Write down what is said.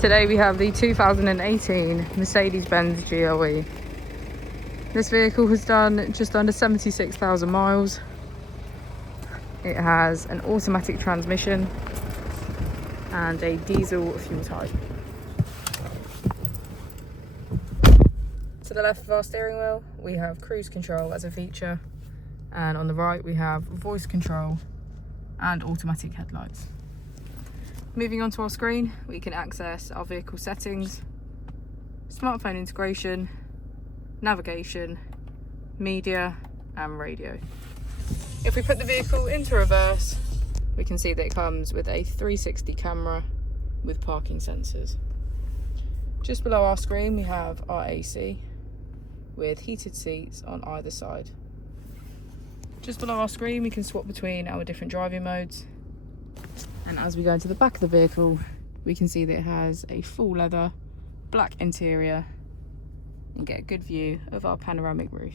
Today we have the 2018 Mercedes-Benz GLE. This vehicle has done just under 76,000 miles. It has an automatic transmission and a diesel fuel type. To the left of our steering wheel we have cruise control as a feature, and on the right we have voice control and automatic headlights. Moving on to our screen, we can access our vehicle settings, smartphone integration, navigation, media and radio. If we put the vehicle into reverse, we can see that it comes with a 360 camera with parking sensors. Just below our screen we have our AC with heated seats on either side. Just below our screen we can swap between our different driving modes. And as we go into the back of the vehicle, we can see that it has a full leather, black interior, and get a good view of our panoramic roof.